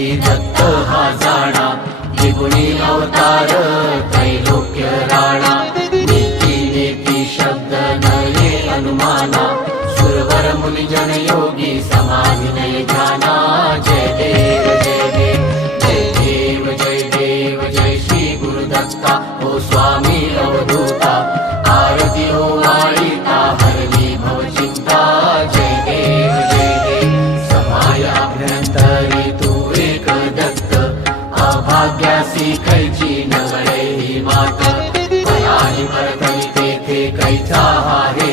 श्री दत्त हा जाणा द्विगुणी अवतार त्रैलोक्य राणा नीती नेती शब्द नये अनुमाना सुरवर मुनि जन योगी समाधि नय ध्याना जय देव जय देव जय देव जय देव जय श्री गुरुदत्ता ओ स्वामी अवधूता आरती ओ वाळीता हरली भवचिंता जय देव जय देव समाय अभ्यंतरी तू एक दत्त अभाग्यासी कैची नवळे ही मात पयाही परतली तेथे कैचा हा हे